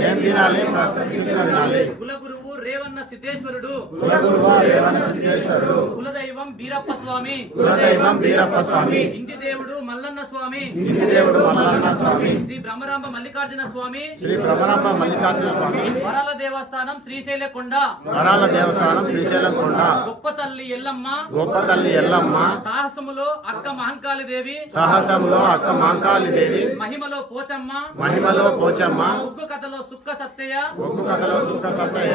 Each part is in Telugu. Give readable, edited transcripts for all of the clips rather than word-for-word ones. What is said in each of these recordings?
ఏమి వినాలి మా ప్రతిజ్ఞ వినాలి కులగురువు రేవన్న సిద్ధేశ్వరుడు కులదైవం బీరప్ప స్వామి ఇంటి దేవుడు మల్లన్న స్వామి శ్రీ బ్రహ్మరాంబ మల్లికార్జున స్వామి వరాల దేవస్థానం శ్రీశైలకొండ గొప్ప తల్లి ఎల్లమ్మ సాహసములో అక్క మహంకాళి దేవి మహిమలో పోచమ్మ ఉగ్గు కథలో సుక్క సత్తయ్య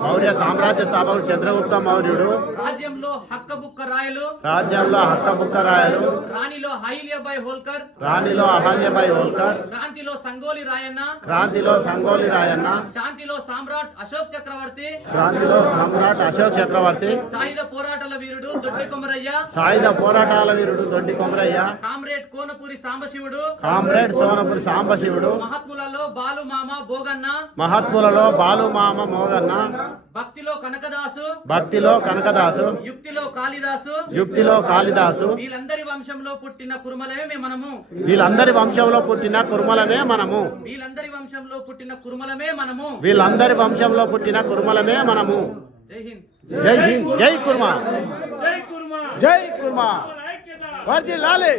మౌర్య సామ్రాజ్య స్థాపకుడు చంద్రగుప్త మౌర్యుడు రాజ్యంలో హక్కబుక్క రాయలు రాణిలో అహిల్యాబాయి హోల్కర్ క్రాంతిలో సంగోలి రాయన్న శాంతిలో సామ్రాట్ అశోక్ చక్రవర్తి సాయుధ పోరాటాల వీరుడు దొడ్డి కొమరయ్య కామ్రేడ్ కోనపూరి సాంబశివుడు మహాత్ములలో బాలు మామ మోగన్న భక్తిలో కనకదాసు యుక్తిలో కాళిదాసు వీళ్ళందరి వంశంలో పుట్టిన కురుమలమే మనము జై హింద్ జై కుర్మా వర్ధిల్లాలి